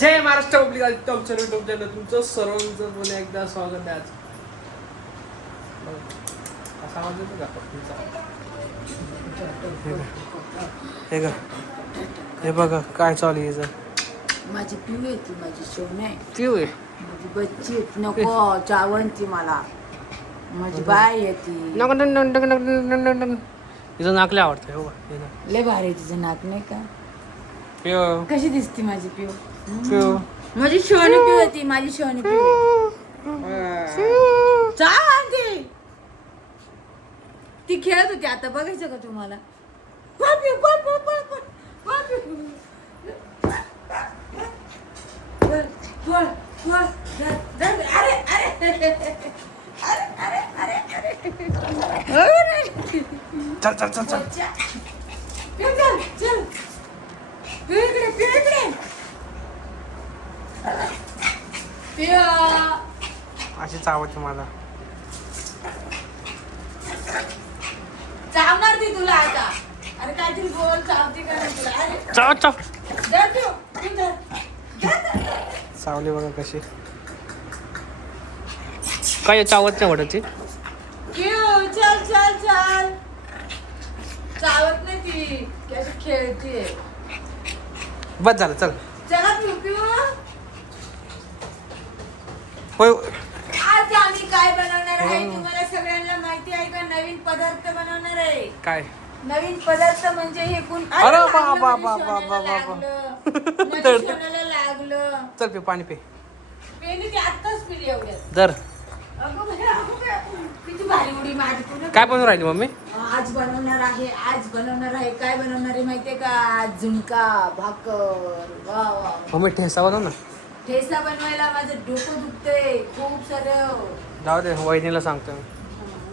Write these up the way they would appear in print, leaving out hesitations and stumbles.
जय Maharashtra public top channel तुमचं सर्वांचं पुन्हा एकदा स्वागत आहे आज. असा आवाज येतो का तुमचा? हे का हे बघा काय चालू आहे याचं. माझी पिऊ आहे ती, माझी सोन आहे, पिऊ आहे माझी बच्ची आहे. नको चावणती मला, माझी बाय आहे ती. तिचं नाकले आवडतं हो. लय भारी आहे तिचं नाक नाही का? पिऊ कशी दिसते माझी पिऊ? पिऊ माझी सोनी पिऊ आहे ती, माझी सोनी पिऊ. चावणती ती खेळत होती. आता बघायचं का तुम्हाला? पळ पिऊ, पळ पळ पळ पळ पळ पिऊ. पळ पळ पळ. अरे अरे अरे अरे अरे अरे. चल चल चल चल. पिऊ चल चल. पिऊ इकडे, पिऊ इकडे. पिऊ अशी चावते मला. चावणार ती तुला आता. अरे काहीतरी बोल, चावती का नाही तुला? अरे चाव चाव. धर पिऊ, पिऊ धर. चावली बघा कशी. काय चावत नाही वाटत ती. पिऊ चल चल चल. चावत नाही ती, कशी खेळतीये. बस झालं चल. चला पिऊ पिऊ. होय आज आम्ही काय बनवणार आहे तुम्हाला सगळ्यांना माहिती आहे का? नवीन पदार्थ बनवणार आहे. काय? नवीन पदार्थ म्हणजे हे कोण? अरे लागलं, बाबा, माझ्या बाबा, सोन्याला बाबा. लागलं. माझ्या सोन्याला लागलं. चल पे पाणी पे. पेनी ती आत्ताच पिली एवढ्यात. दर अगं बाई, अगं बाई. किती भारी उडी मारली तू ना. काय बनवून राहिली मम्मी? आज बनवणार आहे, आज बनवणार आहे. काय बनवणार आहे माहितीये का? आज झुणका भाकर. वा वा. मम्मी ठेसा बनव ना. ठेचा बनवायला माझं डोकं दुखतंय खूप सारं. जाऊ दे वहिनीला सांगतो मी.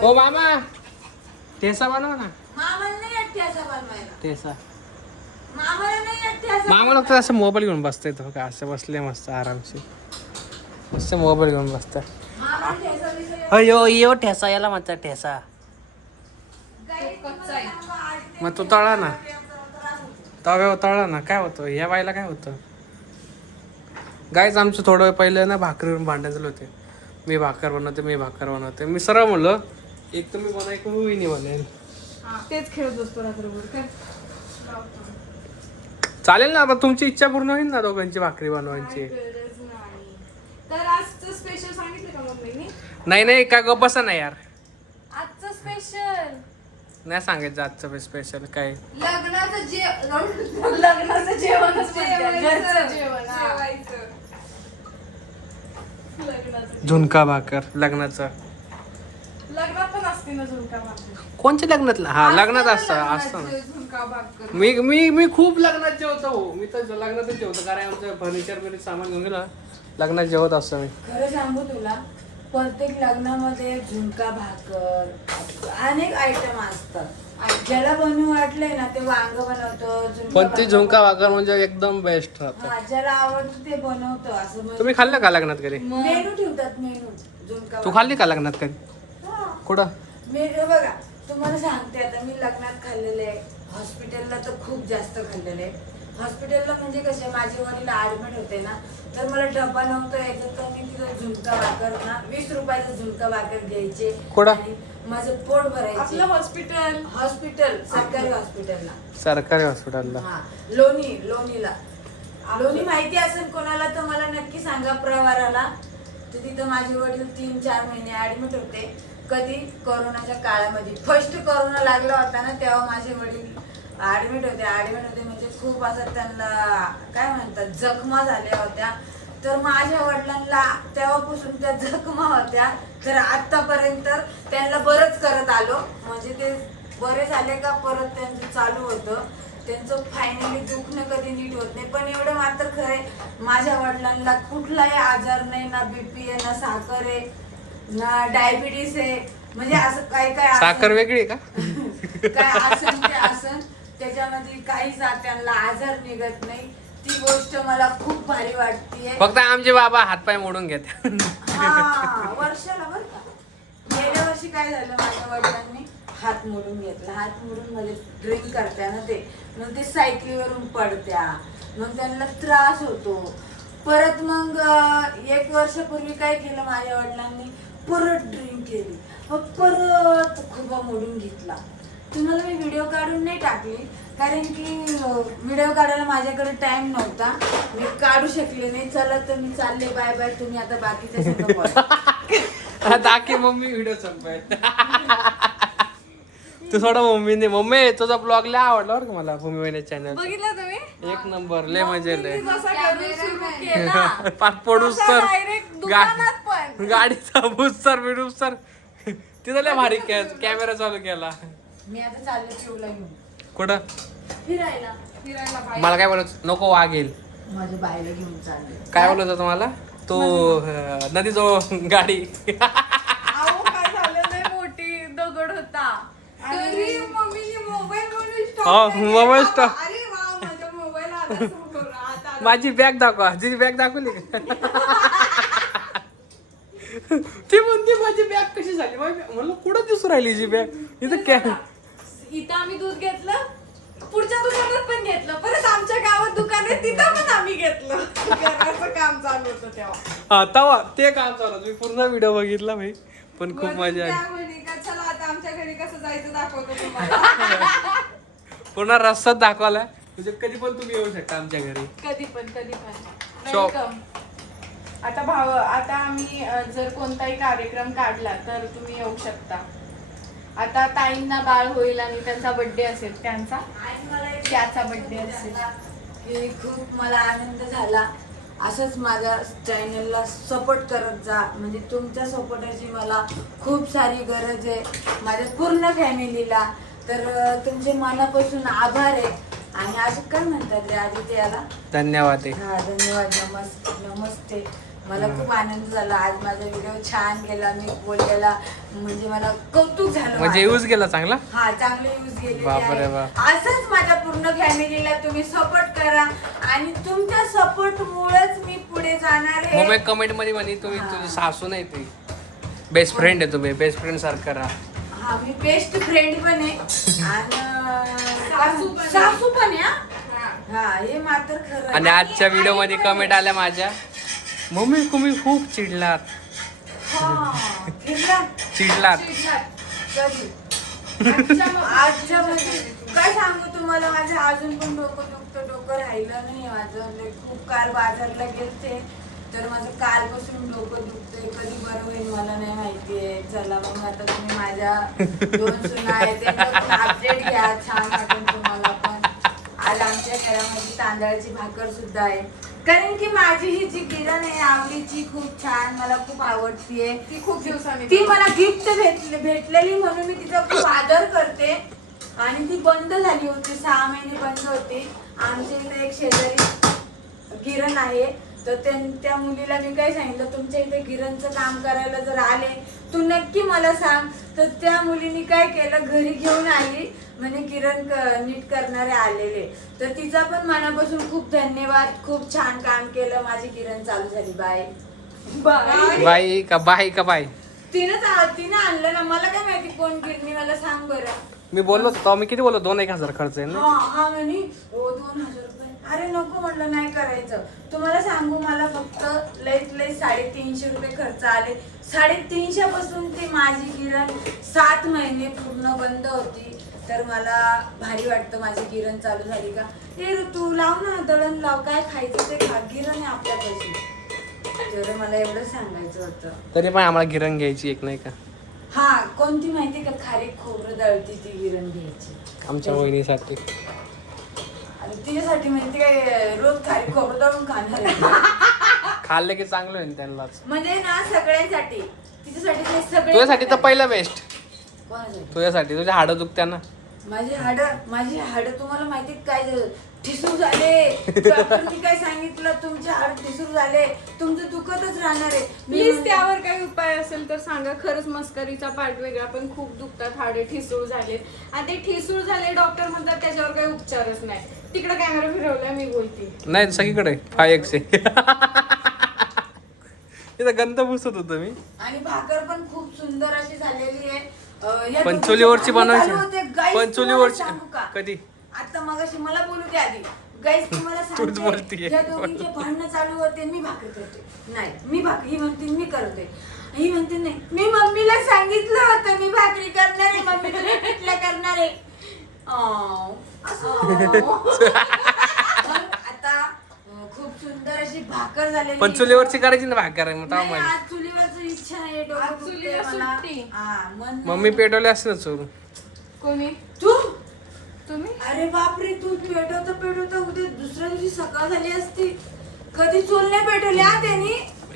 हो मामा ठेसा बनव ना. मामाला नाही येत ठेचा बनवायला. ठेसा मामाला नाही येत ठेचा मामा लोक असं मोबाईल घेऊन बसताय तो का असं बसले मस्त आरामशी. मस्त मोबाईल घेऊन बसतात. मामाला ठेचा बिचा येत अयो यो ठेसा याला म्हणतात ठेसा. नाही. मग तो तळा ना. तव्यावर तळा ना. काय होतं ह्या बाईला काय होतं? गायच आमचं थोडं वेळ पहिले ना भाकरीवरून भांडण झाले होते. मी भाकर बनवते. मी सरळ म्हणलं एक तर मी बनाय नाही बनेल. तेच खेळत बसतो रात्रभर काय. चालेल ना. आता तुमची इच्छा पूर्ण होईल ना दोघांची भाकरी बनवायची. गरज नाही. तर आजचं स्पेशल सांगितलं का मम्मीने? नाही काय गप बसा ना यार. आजचं स्पेशल नाही सांगायचं आजचं स्पेशल काय. लग्नाचं लग्नाचं जेवणच घरचं जेवण जेवायचं. लग्नाचं झुणका भाकर लग्नाचं. लग्नात पण असते ना झुणका भाकर. कोणच्या लग्नातलं? हा लग्नात असतं ना. झुणका भाकर मी खूप लग्नात जेवतो हो. मी तर लग्नातच जेवतो कारण आमचं फर्निचर मध्ये सामान घेऊन गेलं लग्नात जेवत असतो मी. खरं सांगू तुला, प्रत्येक लग्नामध्ये झुणका भाकर अनेक आयटम असतात. ज्याला बनवू वाटलंय ना ते वांग बनवतो. पण ती झुणका भाकर म्हणजे एकदम बेस्ट राहतं. हा, ज्याला आवडतं ते बनवतो. असं म्हणजे तुम्ही खाल्लं का लग्नात कधी? मेनू ठेवतात, मेनू झुणका तू खाल्ली का लग्नात कधी? हा. कुठं? मेनू बघा तुम्हाला सांगते. आता मी लग्नात खाल्लेले आहे, हॉस्पिटलला तर खूप जास्त खाल्लेले आहे. हॉस्पिटलला म्हणजे कसे माझे वडील ऍडमिट होते ना, तर मला डबा नव्हतं यायचं तर मी तिथं झुणका भाकर ना 20 रुपयाचं झुणका भाकर घ्यायचे कुठं? आणि माझं पोट भरायचे. आपलं हॉस्पिटल हॉस्पिटल, सरकारी हॉस्पिटलला. सरकारी हॉस्पिटलला. हा, लोणीला. लोणी माहिती असेल कोणाला तर मला नक्की सांगा प्रवाराला. तर तिथं माझे वडील 3-4 महिने ऍडमिट होते. कधी? कोरोनाच्या काळामध्ये. फर्स्ट कोरोना लागला होता ना तेव्हा माझे वडील ऍडमिट होते म्हणजे खूप असं त्यांना काय म्हणतात जखमा झाल्या होत्या. तर माझ्या वडिलांना तेव्हापासून त्या जखमा होत्या तर आतापर्यंत त्यांना बरंच करत आलो. म्हणजे ते बरे झाले का परत त्यांचं चालू होतं. त्यांचं फायनली दुखणं कधी नीट होत नाही. पण एवढं मात्र खरंय माझ्या वडिलांना कुठलाही आजार नाही, ना बीपी आहे, ना साखर आहे, ना डायबिटीस आहे. म्हणजे असं काय साखर वेगळी आहे का? काय आसन ते आसन त्याच्यामध्ये काहीच त्यांना आजार निघत नाही. ती गोष्ट मला खूप भारी वाटतेय. फक्त आमचे बाबा हातपाय मोडून घेते. हा, वर्षाला बरं का. गेल्या वर्षी काय झालं, माझ्या वडिलांनी हात मोडून घेतला. हात मोडून म्हणजे ड्रिंक करत्या ना ते, मग ते सायकलीवरून पडत्या, मग त्यांना त्रास होतो. परत मग 1 वर्षापूर्वी काय केलं माझ्या वडिलांनी, परत ड्रिंक केली, मग परत खुबा मोडून घेतला. तुम्हाला मी व्हिडिओ काढून नाही टाकली कारण की व्हिडिओ काढायला माझ्याकडे टाइम नव्हता, मी काढू शकले नाही. चला तर मी चालले, बाय बाय. तुम्ही आता बाकीच्या सगळं बोला. दाखी मम्मी व्हिडिओ संपाय. तू थोडा मम्मी तुझा ब्लॉग लय आवडला बरं का मला, भूमी वहिनी चॅनल बघितलं तुम्ही? एक नंबर, लय मजा लय. मी जसा करून सुरू केला पाक पडूस तर डायरेक्ट दुकानात पण. गाडीचा बुस सर बिडूस सर तिथं लय भारी कॅमेरा चालू केला. मी आता चालले चिवला घेऊन कुठं फिरायला. फिरायला बाहेर. मला काय बोलत नको वागेल, माझ्या बाईला घेऊन चालले. काय बोलत होता मला तो नदीजवळ गाडी. अहो, काय झालं, लय मोठी दगड होता. तरी मम्मीने मोबाईल हो, मोबाईल stop. अरे वा, माझा मोबाईल आला समोर. आता आला. माझी बॅग दाखवा, तिची बॅग दाखवली का? ती म्हणते माझी बॅग कशी झाली, म्हणलं कुठं दिसू राहिली जी बॅग इथं काय. इथं आम्ही दूध घेतलं, पुढच्या दुकानात पण घेतलं, परत आमच्या गावात दुकान आहे तिथं पण आम्ही घेतलं. घराचं काम चालू होतं तेव्हा. हा तवा ते काम चालू, मी पूर्ण व्हिडिओ बघितला भाई, पण खूप म्हणून मजा त्या आली. म्हणे का चला आता आमच्या घरी कसं जायचं दाखवतो तुम्हाला. पूर्ण रस्ता दाखवला, म्हणजे कधी पण तुम्ही येऊ शकता आमच्या घरी. कधी पण Shop. वेलकम. आता आम्ही जर कोणताही कार्यक्रम काढला तर तुम्ही येऊ शकता. आता ताईंना बाळ होईल आणि त्यांचा बर्थडे असेल, त्यांचा आणि मला एक त्याचा बर्थडे असेल. की खूप मला आनंद झाला. असंच माझ्या चॅनलला सपोर्ट करत जा, म्हणजे तुमच्या सपोर्टाची मला खूप सारी गरज आहे, माझ्या पूर्ण फॅमिलीला. तर तुमचे मनापासून आभार आहे. आणि असं काय म्हणतात रे आधी याला? धन्यवाद आहे. हा, धन्यवाद. नमस्ते. मला खूप आनंद झाला आज, माझा व्हिडिओ छान गेला, मी बोललेला म्हणजे मला कौतुक झालं. म्हणजे यूज केला चांगला. हा, चांगले यूज गेले. बापरे बाप. असंच माझ्या पूर्ण फॅमिलीला तुम्ही सपोर्ट करा आणि तुमच्या सपोर्ट मुळेच मी पुढे जाणार आहे. मग कमेंट मध्ये म्हणे तुम्ही तुझी सासू नाही, ती बेस्ट फ्रेंड आहे, तुम्ही बेस्ट फ्रेंड सारखं राहा. हा, मी बेस्ट फ्रेंड पण आहे सासू पण आहे. सासू पण आहे. हा. हा, हे मात्र खरं. आणि आजच्या व्हिडिओ मध्ये कमेंट आल्या माझ्या, मम्मी तुम्ही खूप चिडलात. हा, फिरला. चिडलात कधी? आजच्या मग- आजच्या म्हणजे काय सांगू तुम्हाला, माझं अजून पण डोकं दुखतं, डोकं राहिलं नाही माझं. लय खूप काल बाजारला गेलते तर माझं कालपासून डोकं दुखतंय. कधी बरं होईल मला नाही माहितीये. चला मग आता तुम्ही माझ्या 2 सुना आहेत, अपडेट घ्या. छान वाटेल तुम्हाला पण. आज आमच्या घरामध्ये तांदळाची भाकर सुद्धा आहे, कारण की माझी ही जी गिरण आहे आवडीची, खूप छान, मला खूप आवडतीये. ती खूप दिवसांनी ती मला गिफ्ट भेटलेली म्हणून मी तिचा खूप आदर करते. आणि ती बंद झाली होती, 6 महिने बंद होती. आमच्या इथे एक शेजारी गिरण आहे, तर त्या मुलीला मी काय सांगितलं, तुमच्या इथे गिरणचं काम करायला जर आले तू नक्की मला सांग. तर त्या मुलीने काय केलं, घरी घेऊन आली, म्हणजे गिरण नीट करणारे आलेले. तर तिचा पण मनापासून खूप धन्यवाद. खूप छान काम केलं, माझी गिरण चालू झाली. Bye bye. बाई का बाई का बाई. तिनं आणलं ना, मला काय माहिती कोण गिरणी, मला सांग बरं. मी बोललो होतो मी किती बोललो, 2,000-1,000 खर्च आहे ना. हा म्हणे, ओ 2,000 रुपये. अरे नको म्हणलं, नाही करायचं. तुम्हाला सांगू, मला फक्त लईत लई 350 रुपये खर्च आले. 350 पासून ती माझी गिरण 7 महिने पूर्ण बंद होती. तर मला भारी वाटतं माझी गिरण चालू झाली का. ए तू लाव ना, दळण लाव, काय खायचं ते खा, गिरण आहे आपल्यापाशी. तर मला एवढं सांगायचं होतं. तरी पण आम्हाला गिरण घ्यायची एक, नाही का. हा, कोणती माहिती का, खारीक खोबरं दळती ती गिरण घ्यायची आमच्या वहिनीसाठी. आणि तिच्यासाठी माहिती काय, रोज खारीक खोबरं दळून खाणार आहे. खाल्ले की चांगलं होईल त्यांनाच. म्हणजे ना सगळ्यांसाठी, तिच्यासाठी नाही, सगळे. तुझ्यासाठी तर पहिलं बेस्ट. कोणासाठी? तुझ्यासाठी, तुझ्या हाडं दुखत्या ना. माझी हाड तुम्हाला माहिती काय झालं? ठिसूळ झाले. डॉक्टरनी काय सांगितलं, तुमचे हाड ठिसूळ झाले, तुमचं दुखतच राहणार आहे. प्लीज त्यावर काही उपाय असेल तर सांगा. खरंच मस्करीचा पार्ट वेगळा, पण खूप दुखतात, हाडे ठिसूळ झाले. आणि ते ठिसूळ झाले, डॉक्टर म्हणतात त्याच्यावर काही उपचारच नाही. तिकडे कॅमेरा फिरवलाय, मी बोलते. नाही सगळीकडे 5x तिथं गंध पुसत होतो मी. आणि भाकर पण खूप सुंदर अशी झालेली आहे. या पंचोलीवरची दोघींचे भांडण बनवायची. चालू होते. Guys, पंचोलीवरची तुम्हाला सांगू का? कधी. आता मगाशी मला बोलू दे आधी. गाईस तुम्हाला तूच सांगते बोलतीये. ज्या दोघींचे भांडणं चालू होते मी भाकरी करते नाही मी भाकरी ही म्हणते मी करते ही म्हणते नाही मी मम्मीला सांगितलं होतं मी भाकरी करणार आहे मम्मी तुला पिठलं करणार आहे आता खूप सुंदर अशी भाकर झालेली पण चुलीवरची करायची ना भाकर आहे मग तेव्हा नाही, मला आज चुलीवरची इच्छा आहे डोकं आज दुखतंय चुलीवर मला. सुट्टी. हा, मन नाही. मम्मी पेटवली असते ना चूल. कोणी तू तुम्ही अरे बापरे तू पेटवता उद्या दुसऱ्या दिवशी सकाळ झाली असती कधी चूल नाही पेटवली हा त्यांनी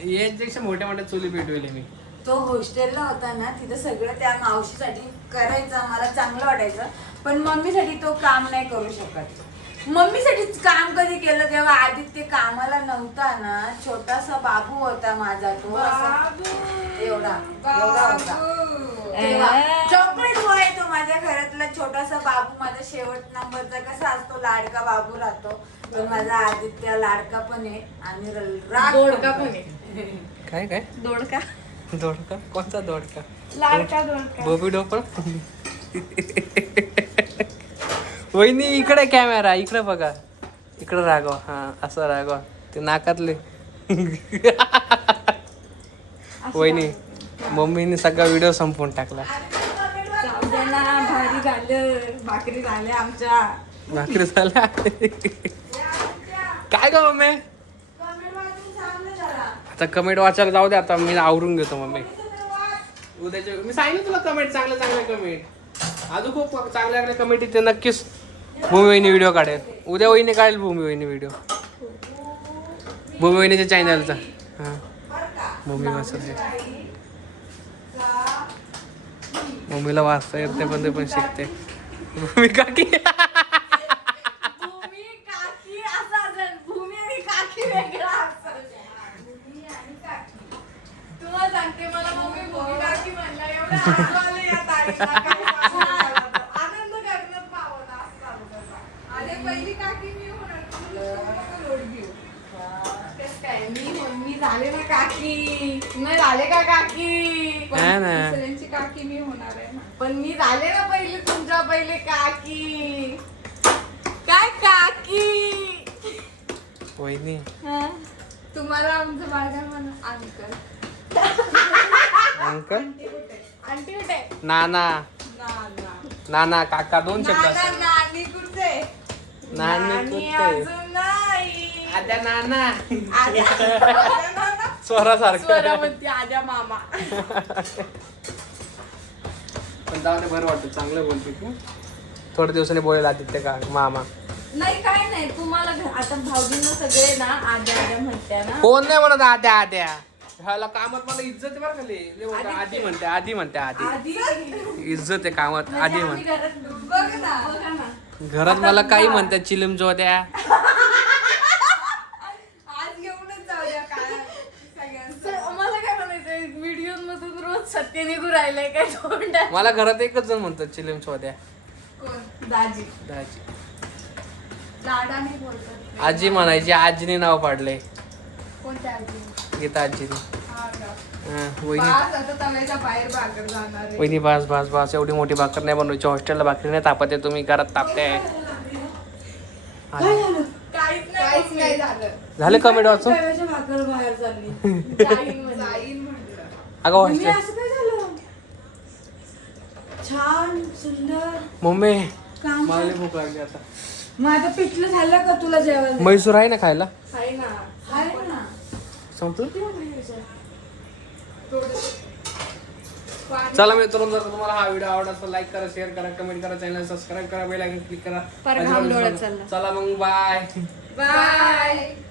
याच्यापेक्षा मोठ्या मोठ्या चुली पेटवली मी. तो हॉस्टेलला होता ना तिथं सगळं त्या मावशीसाठी करायचं मला चांगलं वाटायचं पण मम्मीसाठी तो काम नाही करू शकत मम्मीसाठी काम कधी केलं तेव्हा आदित्य कामाला नव्हता ना छोटासा बाबू होता माझा तो असा एवढा होता चॉकलेट बॉय तो माझ्या घरातला छोटासा बाबू माझा शेवट नंबरचा कसा असतो लाडका बाबू राहतो पण माझा आदित्य लाडका पण आहे आणि राग दोडका पण आहे काय काय दोडका दोडका कोणता दोडका लाडका दोडका बोबी डोपर वहिनी इकडे कॅमेरा इकडे बघा इकडे रागवा हा असं रागवा ते नाकातले वहिनी मम्मीने सगळा व्हिडिओ संपवून टाकला जाऊ दे ना भारी झालं भाकरी झाल्या आमच्या भाकरी झाल्या काय ग मम्मी आता कमेंट वाचायला जाऊ दे आता मी आवरून घेतो मम्मी उद्याच्या मी सांगितलं तुला कमेंट चांगले कमेंट अजून खूप चांगल्या कमेंट इथे नक्कीच भूमी वहिनी व्हिडिओ काढेल उद्या वहिनी काढेल भूमी वहिनी व्हिडिओ भूमी वहिनीच्या चॅनलचा हां भूमी वाचते मम्मीला वाचता येत नाही पण ते पण शिकते भूमी काकी भूमी काकी असा असेल भूमी आणि काकी वेगळा असेल भूमी आणि काकी तुम्हाला सांगते मला मम्मी भूमी काकी म्हणला एवढं हसू आलं या तारीखला. आनंद करण्यात पावला असं चालू करता. अरे पहिली काकी मी होणार तुम्ही नको लोड घेऊ तेच काय मी झाले ना काकी नाही झाले का काकी पण हा ना. दुसऱ्यांची काकी मी होणार आहे ना पण मी झाले ना पहिले तुमच्या पहिले काकी काय काकी वहिनी हा? तुम्हाला आमचं बाळगाल म्हणा अंकल अंकल आंटी कुठे नाना नाना काका दोन शब्द असतात. नानी कुठे नानी नानी कुठे अजून नाही आद्या नाना आद्या नाना. स्वरासारखं स्वरावंती आद्या मामा पण जाऊ दे बरं वाटतं चांगलं बोलते तू थोड्या दिवसांनी बोलेल आदित्य का मामा नाही काय नाही तुम्हाला आता भाऊजींना सगळे ना आद्या आद्या म्हणत्या ना कोण नाही म्हणत आद्या आद्या ह्याला कामात मला इज्जत आहे बरं खाली आधी म्हणते आधी आधी इज्जत आहे कामात आधी आम्ही म्हणते घरात बघा ना घरात मला काही म्हणतात चिलिम जोद्या आज घेऊनच जाऊया काय सगळ्यांचं मला काय म्हणायचंय व्हिडिओ मधून रोज सत्य निघू राहिलंय काय तोंडात मला घरात एकच जण म्हणतात चिलिम चोद्या कोण दाजी दाजी लाडाने बोलतात आजी म्हणायची आजीने नाव पाडले कोणत्या आजी गीता आजीने हा का? हा, वहिनी बास, आता तव्याच्या बाहेर भाकर जाणार आहे. वहिनी बास एवढी मोठी भाकर नाही बनवायची हॉस्टेलला भाकरी नाही तापत आहे तुम्ही घरात तापते काहीच नाही झालं झाले कमेंट वाचून तव्याच्या भाकर बाहेर चालली जाईन म्हटलं अगं मम्मी, हॉस्टेल असं काय झालं छान सुंदर मम्मी काम मला लई भूक लागली आता मग आता पिठलं झालं का तुला जेवायला म्हैसूर आहे ना खायला आहे ना आहे ना संपलं पाणी- चला मित्रांनो जर तुम्हाला हा व्हिडिओ आवडला तर लाईक करा शेअर करा कमेंट करा चॅनल सबस्क्राईब करा बेल आयकॉन क्लिक करा पर घाम डोळ्यात चालला. चला मग बाय बाय